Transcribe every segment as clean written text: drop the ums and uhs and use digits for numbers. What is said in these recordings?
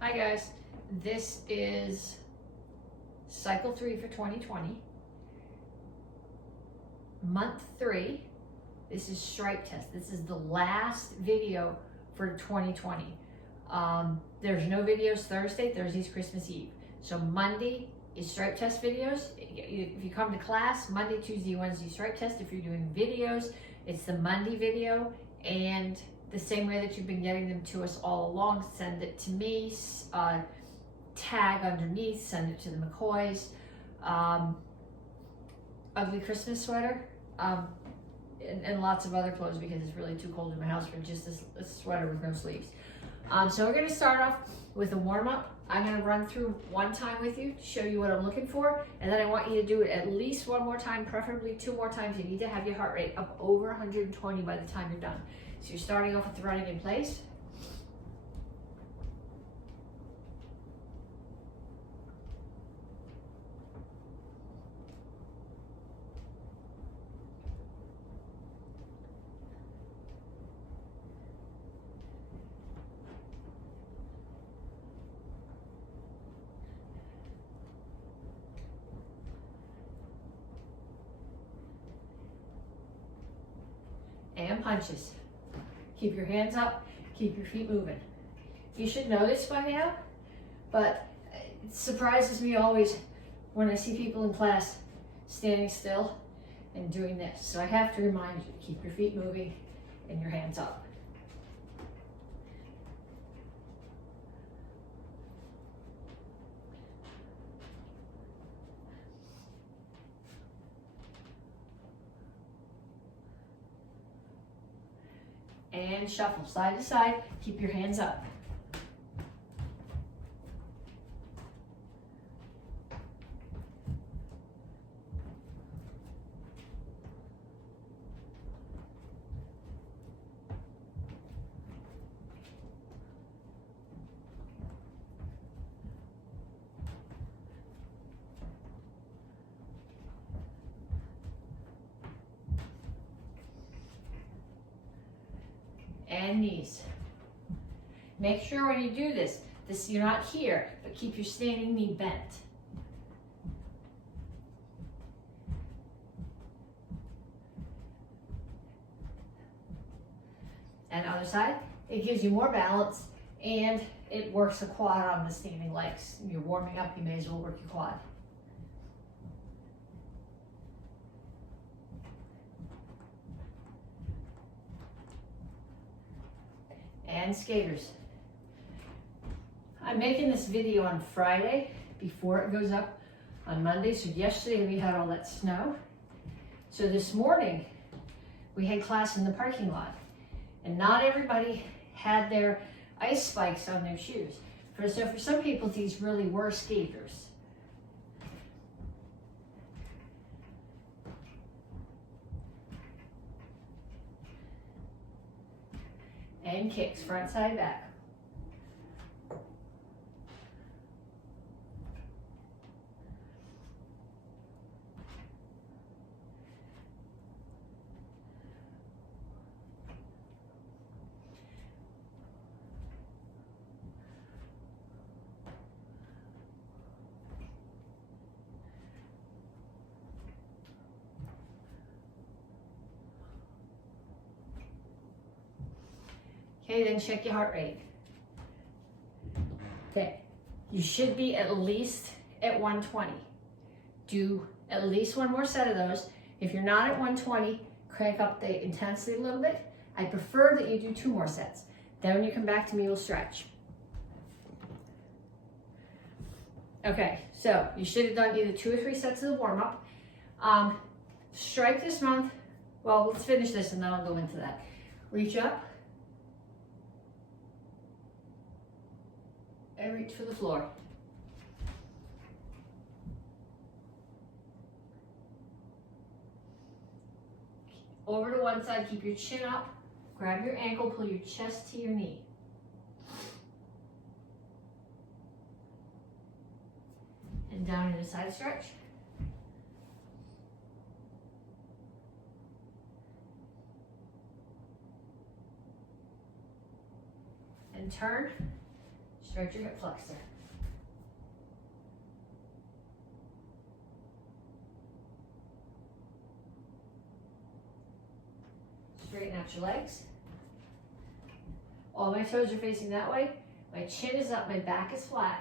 Hi guys, this is cycle 3 for 2020, month 3. This is stripe test. This is the last video for 2020. There's no videos Thursday. Thursday's Christmas Eve. So Monday is stripe test videos. If you come to class, Monday, Tuesday, Wednesday stripe test. If you're doing videos, it's the Monday video, and the same way that you've been getting them to us all along, send it to me, tag underneath, send it to the McCoys. Ugly Christmas sweater, and lots of other clothes because it's really too cold in my house for just a sweater with no sleeves. So we're gonna start off with a warm-up. I'm gonna run through one time with you to show you what I'm looking for, and then I want you to do it at least one more time, preferably 2 more times. You need to have your heart rate up over 120 by the time you're done. So you're starting off with running in place. And punches. Keep your hands up, keep your feet moving. You should know this by now, but it surprises me always when I see people in class standing still and doing this. So I have to remind you to keep your feet moving and your hands up. And shuffle side to side, keep your hands up. And knees. Make sure when you do this, you're not here, but keep your standing knee bent. And other side, it gives you more balance and it works a quad on the standing legs. You're warming up, you may as well work your quad. And skaters. I'm making this video on Friday before it goes up on Monday. So yesterday we had all that snow. So this morning we had class in the parking lot, and not everybody had their ice spikes on their shoes. So for some people, these really were skaters. And kicks, front, side, back. Okay, then check your heart rate. Okay, you should be at least at 120. Do at least one more set of those. If you're not at 120, crank up the intensity a little bit. I prefer that you do 2 more sets. Then when you come back to me, we'll stretch. Okay, so you should have done either 2 or 3 sets of the warm-up. Strike this month. Well, let's finish this and then I'll go into that. Reach up. And reach for the floor. Over to one side, keep your chin up, grab your ankle, pull your chest to your knee. And down in a side stretch. And turn. Stretch your hip flexor. Straighten out your legs. All my toes are facing that way. My chin is up, my back is flat.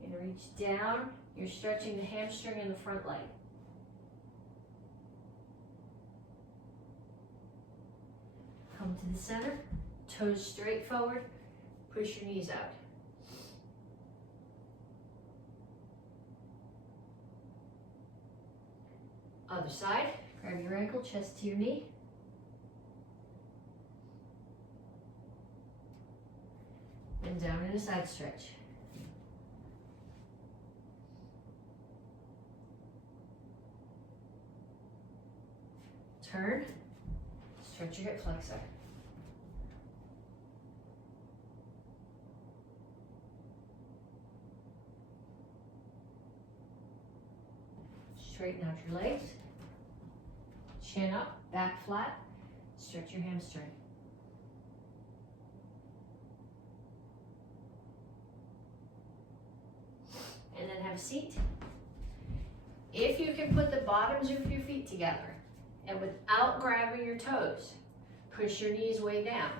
You're gonna reach down. You're stretching the hamstring and the front leg. Come to the center, toes straight forward, push your knees out. Other side, grab your ankle, chest to your knee. And down in a side stretch. Turn, stretch your hip flexor. Straighten out your legs. Chin up, back flat, stretch your hamstring. And then have a seat. If you can put the bottoms of your feet together and without grabbing your toes, push your knees way down.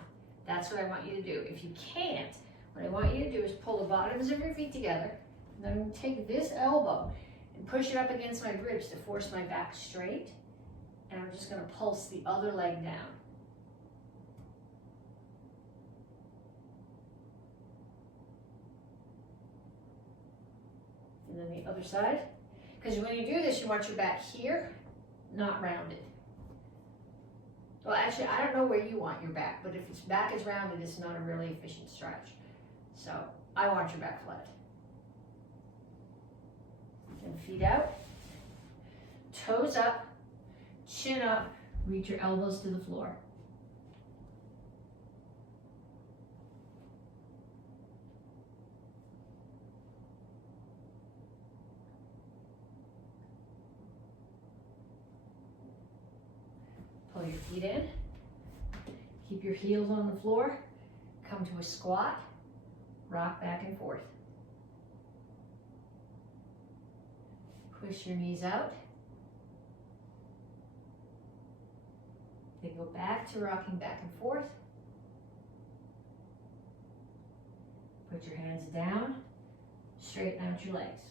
That's what I want you to do. If you can't, what I want you to do is pull the bottoms of your feet together, and then I'm going to take this elbow and push it up against my ribs to force my back straight, and I'm just going to pulse the other leg down. And then the other side. Because when you do this, you want your back here, not rounded. Well, actually, I don't know where you want your back, but if its back is rounded, it's not a really efficient stretch. So I want your back flat. And feet out, toes up, chin up, reach your elbows to the floor. Pull your feet in, keep your heels on the floor, come to a squat, rock back and forth. Push your knees out. Then go back to rocking back and forth. Put your hands down, straighten out your legs.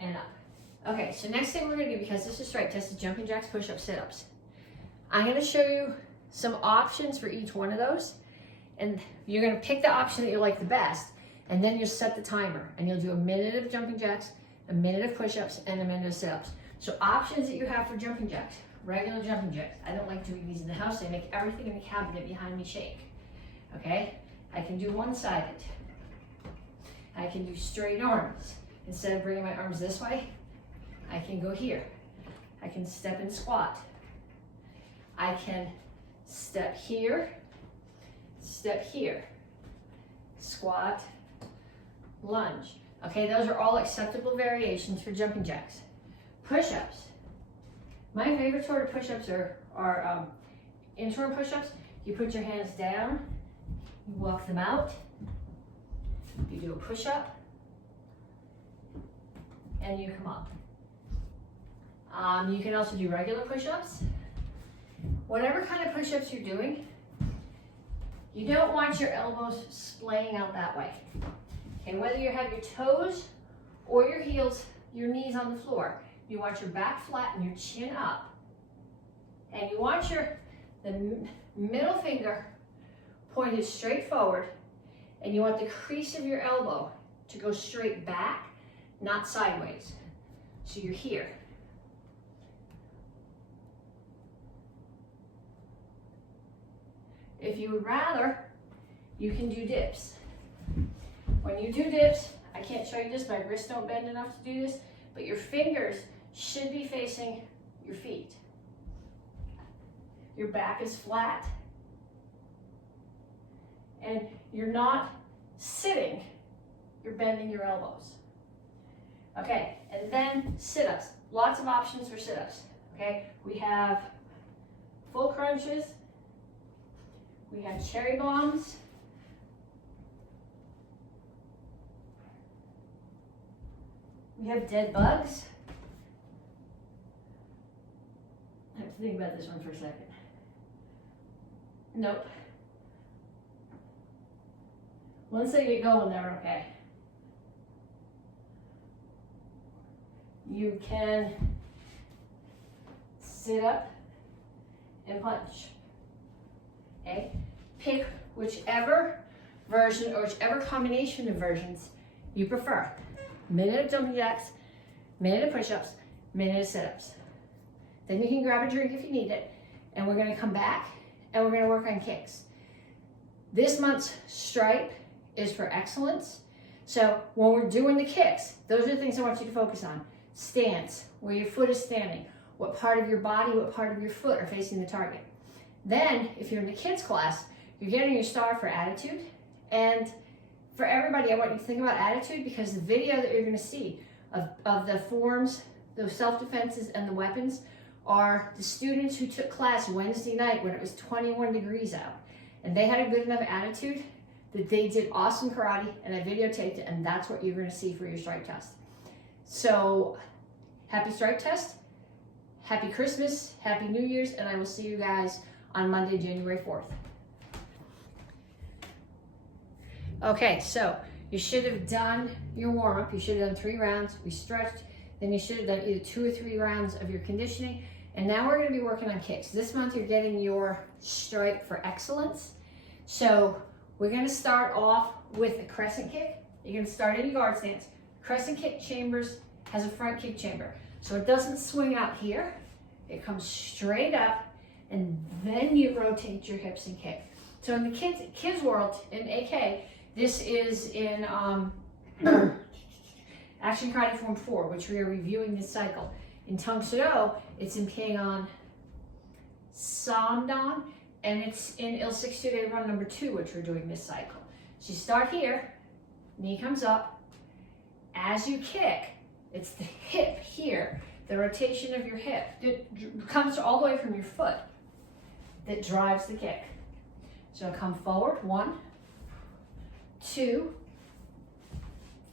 And up. Okay, so next thing we're gonna do, because this is straight test, is jumping jacks, push-ups, sit-ups. I'm gonna show you some options for each one of those, and you're gonna pick the option that you like the best, and then you'll set the timer, and you'll do a minute of jumping jacks, a minute of push-ups, and a minute of sit-ups. So options that you have for jumping jacks: regular jumping jacks. I don't like doing these in the house. They make everything in the cabinet behind me shake. Okay? I can do one-sided. I can do straight arms. Instead of bringing my arms this way, I can go here. I can step and squat. I can step here, squat, lunge. Okay, those are all acceptable variations for jumping jacks. Push-ups. My favorite sort of push-ups are inchworm push-ups. You put your hands down, you walk them out, you do a push-up, and you come up. You can also do regular push-ups. Whatever kind of push-ups you're doing, you don't want your elbows splaying out that way. Okay, whether you have your toes or your heels, your knees on the floor, you want your back flat and your chin up. And you want the middle finger pointed straight forward, and you want the crease of your elbow to go straight back, not sideways. So you're here. If you would rather, you can do dips. When you do dips, I can't show you this, my wrists don't bend enough to do this, but your fingers should be facing your feet. Your back is flat, and you're not sitting, you're bending your elbows. Okay, and then sit-ups. Lots of options for sit-ups. Okay, we have full crunches, we have cherry bombs, We have dead bugs. I have to think about this one for a second. Nope. Once they get going, they're okay. You can sit up and punch. Okay? Pick whichever version or whichever combination of versions you prefer. Minute of jumping jacks, minute of push-ups, minute of sit-ups. Then you can grab a drink if you need it, and we're gonna come back and we're gonna work on kicks. This month's stripe is for excellence. So when we're doing the kicks, those are the things I want you to focus on. Stance, where your foot is standing, what part of your body, what part of your foot are facing the target. Then, if you're in the kids class, you're getting your star for attitude. And for everybody, I want you to think about attitude because the video that you're gonna see of the forms, those self-defenses and the weapons are the students who took class Wednesday night when it was 21 degrees out. And they had a good enough attitude that they did awesome karate, and I videotaped it, and that's what you're gonna see for your stripe test. So, happy stripe test, happy Christmas, happy New Year's, and I will see you guys on Monday, January 4th. Okay, so you should have done your warm-up. You should have done 3 rounds. We stretched. Then you should have done either 2 or 3 rounds of your conditioning. And now we're going to be working on kicks. This month you're getting your stripe for excellence. So we're going to start off with a crescent kick. You're going to start in your guard stance. Crescent kick chambers has a front kick chamber. So it doesn't swing out here. It comes straight up, and then you rotate your hips and kick. So in the kids world, in AK, this is in Action Karate Form 4, which we are reviewing this cycle. In Tang Soo, it's in Pyongan Samdon, and it's in Il 62 Day Run number 2, which we're doing this cycle. So you start here, knee comes up. As you kick, it's the hip here, the rotation of your hip. It comes all the way from your foot that drives the kick. So come forward, 1, 2,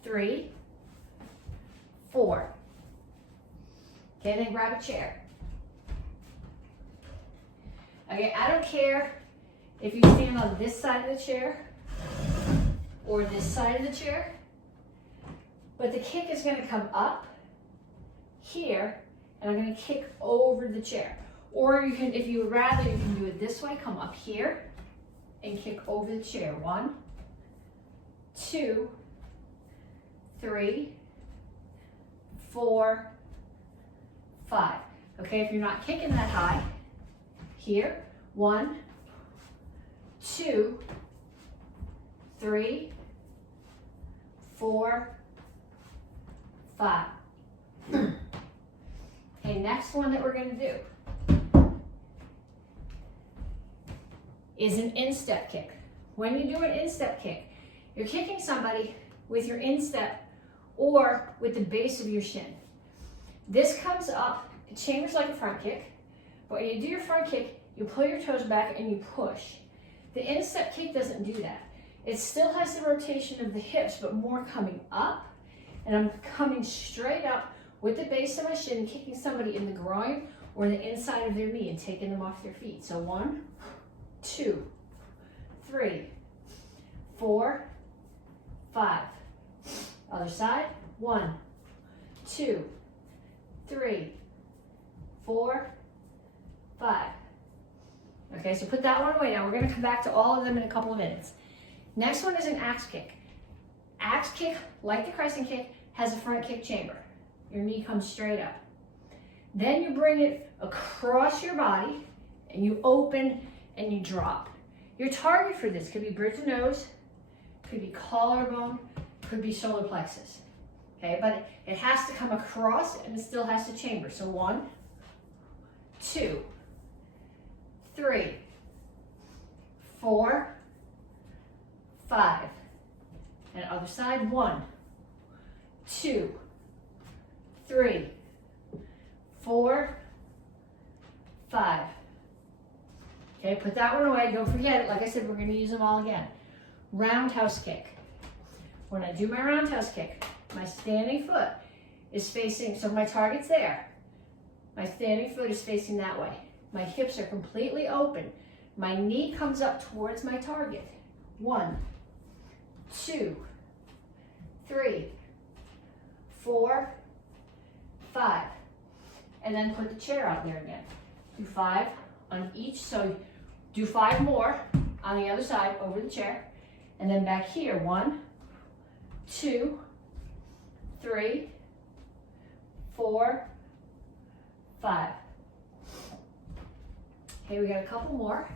3, 4. Okay, then grab a chair. Okay, I don't care if you stand on this side of the chair or this side of the chair, but the kick is going to come up here, and I'm going to kick over the chair. Or you can, if you would rather, you can do it this way, come up here and kick over the chair. 1, 2, 3, 4, 5. Okay, if you're not kicking that high, here, 1, 2, 3, 4, 5. Okay, next one that we're going to do is an instep kick. When you do an instep kick, you're kicking somebody with your instep or with the base of your shin. This comes up, it chambers like a front kick, but when you do your front kick, you pull your toes back and you push. The instep kick doesn't do that. It still has the rotation of the hips, but more coming up, and I'm coming straight up with the base of my shin and kicking somebody in the groin or the inside of their knee and taking them off their feet. So 1, 2, 3, 4, 5. Other side. 1, 2, 3, 4, 5. Okay, so put that one away. Now we're going to come back to all of them in a couple of minutes. Next one is an axe kick. Axe kick, like the crescent kick, has a front kick chamber. Your knee comes straight up. Then you bring it across your body and you open and you drop. Your target for this could be bridge of nose, could be collarbone, could be solar plexus. Okay, but it has to come across and it still has to chamber. So 1, 2, 3, 4, 5. And other side, 1, 2, 3, 4, 5. Okay, put that one away. Don't forget it. Like I said, we're going to use them all again. Roundhouse kick. When I do my roundhouse kick, my standing foot is facing, so my target's there. My standing foot is facing that way. My hips are completely open. My knee comes up towards my target. 1, 2, 3, 4, 5. And then put the chair out there again. Do 5 on each, so do 5 more on the other side over the chair. And then back here, 1, 2, 3, 4, 5. Okay, we got a couple more.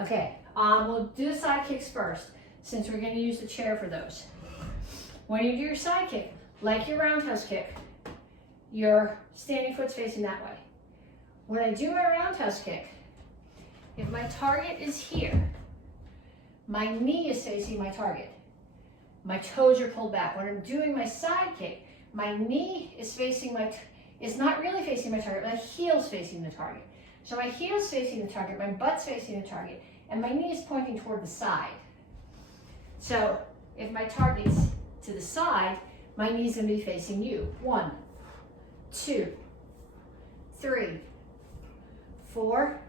Okay, we'll do the side kicks first, since we're going to use the chair for those. When you do your side kick, like your roundhouse kick, your standing foot's facing that way. When I do my roundhouse kick, if my target is here, my knee is facing my target. My toes are pulled back. When I'm doing my side kick, my knee is facing it's not really facing my target, my heel's facing the target. So my heel's facing the target, my butt's facing the target, and my knee is pointing toward the side. So if my target's to the side, my knee's gonna be facing you. 1, 2, 3, 4,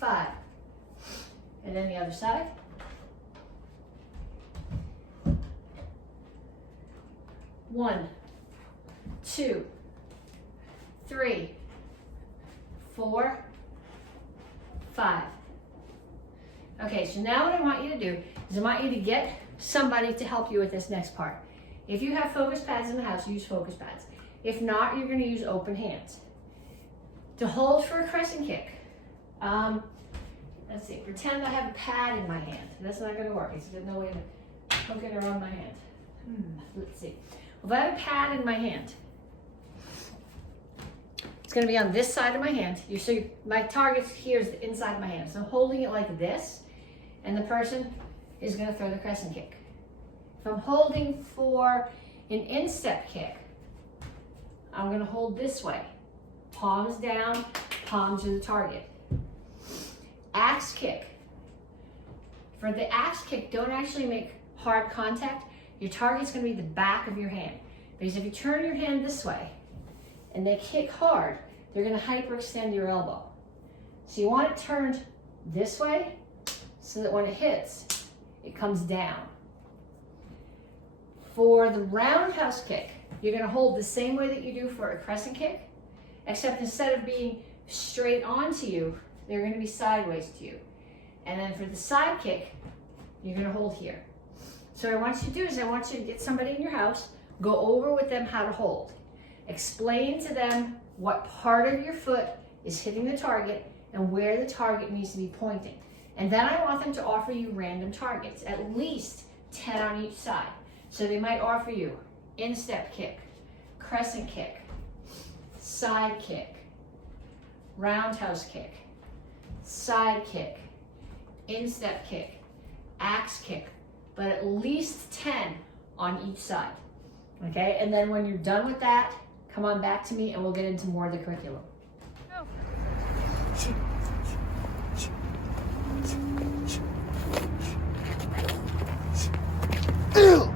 5. And then the other side. 1, 2, 3, 4, 5. Okay, so now what I want you to do is I want you to get somebody to help you with this next part. If you have focus pads in the house, use focus pads. If not, you're going to use open hands. To hold for a crescent kick, let's see, pretend I have a pad in my hand. That's not going to work. There's no way to hook it around my hand. Let's see. If I have a pad in my hand, it's going to be on this side of my hand. You see, my target here is the inside of my hand. So I'm holding it like this, and the person is going to throw the crescent kick. If I'm holding for an instep kick, I'm going to hold this way. Palms down, palms to the target. Axe kick. For the axe kick, don't actually make hard contact. Your target's going to be the back of your hand. Because if you turn your hand this way and they kick hard, they're going to hyperextend your elbow. So you want it turned this way so that when it hits, it comes down. For the roundhouse kick, you're going to hold the same way that you do for a crescent kick, except instead of being straight onto you, they're going to be sideways to you. And then for the side kick, you're going to hold here. So what I want you to do is I want you to get somebody in your house, go over with them how to hold. Explain to them what part of your foot is hitting the target and where the target needs to be pointing. And then I want them to offer you random targets, at least 10 on each side. So they might offer you instep kick, crescent kick, side kick, roundhouse kick, side kick, instep kick, axe kick, but at least 10 on each side. Okay, and then when you're done with that, come on back to me and we'll get into more of the curriculum. Oh.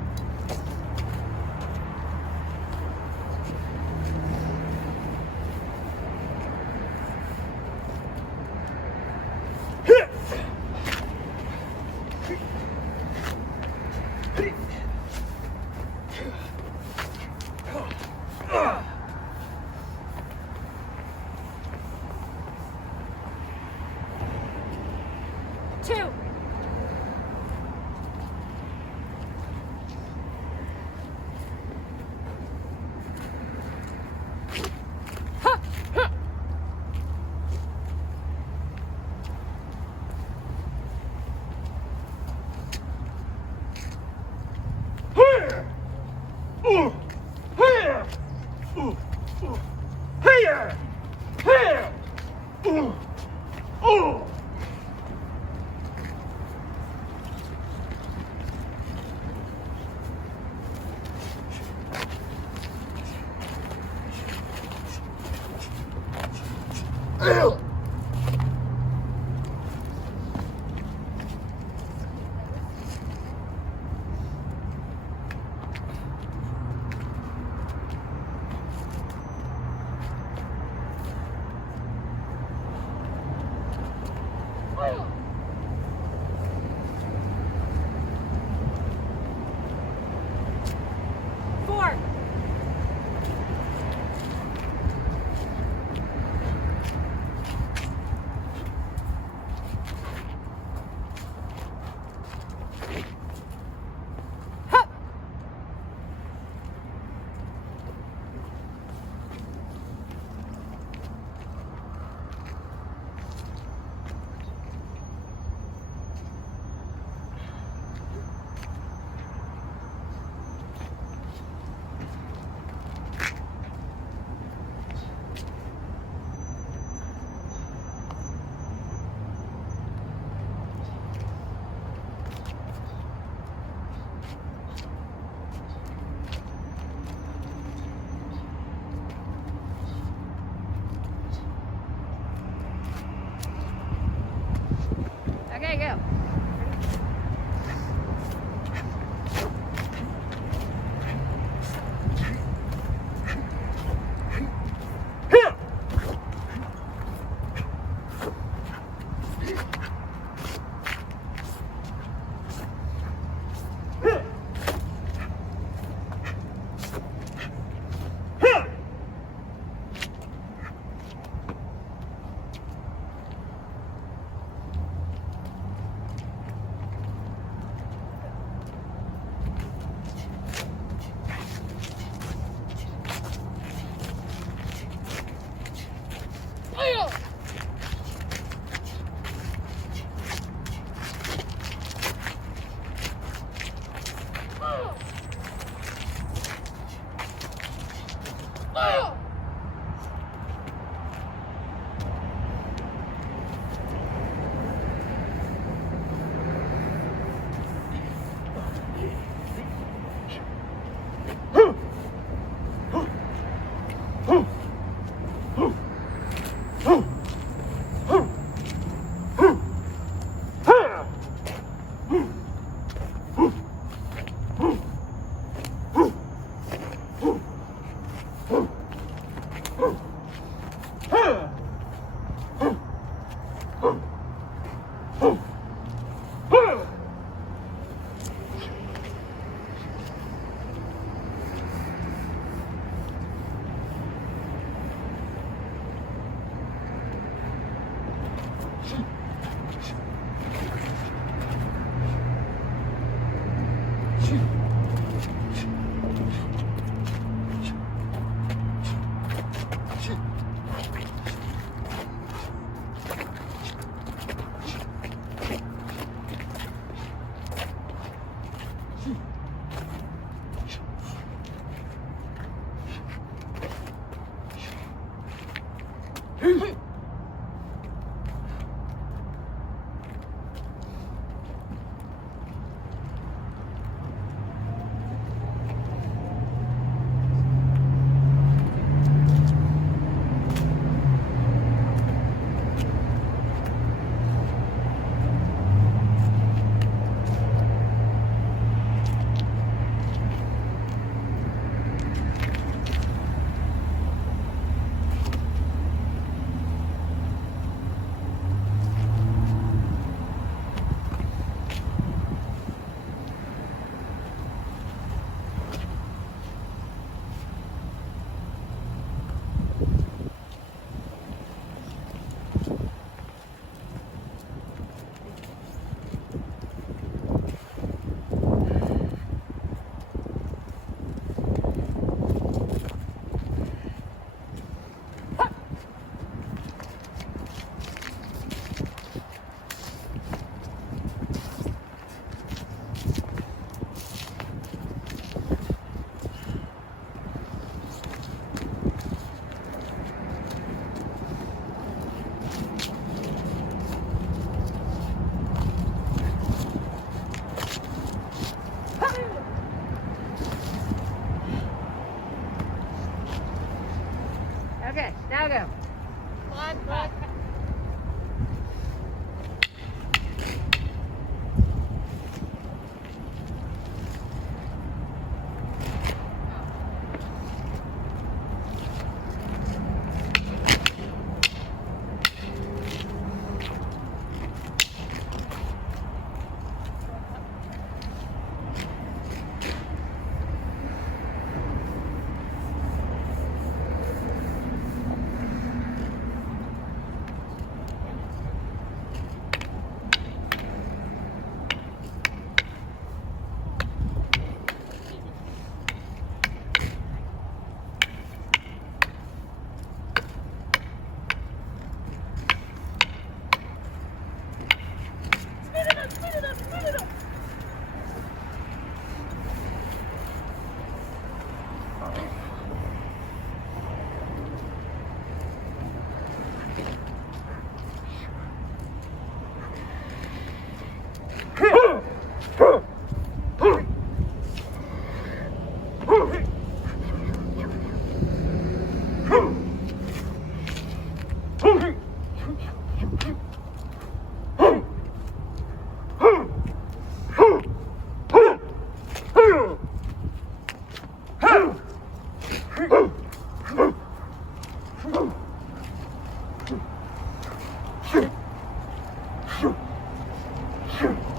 Petsching.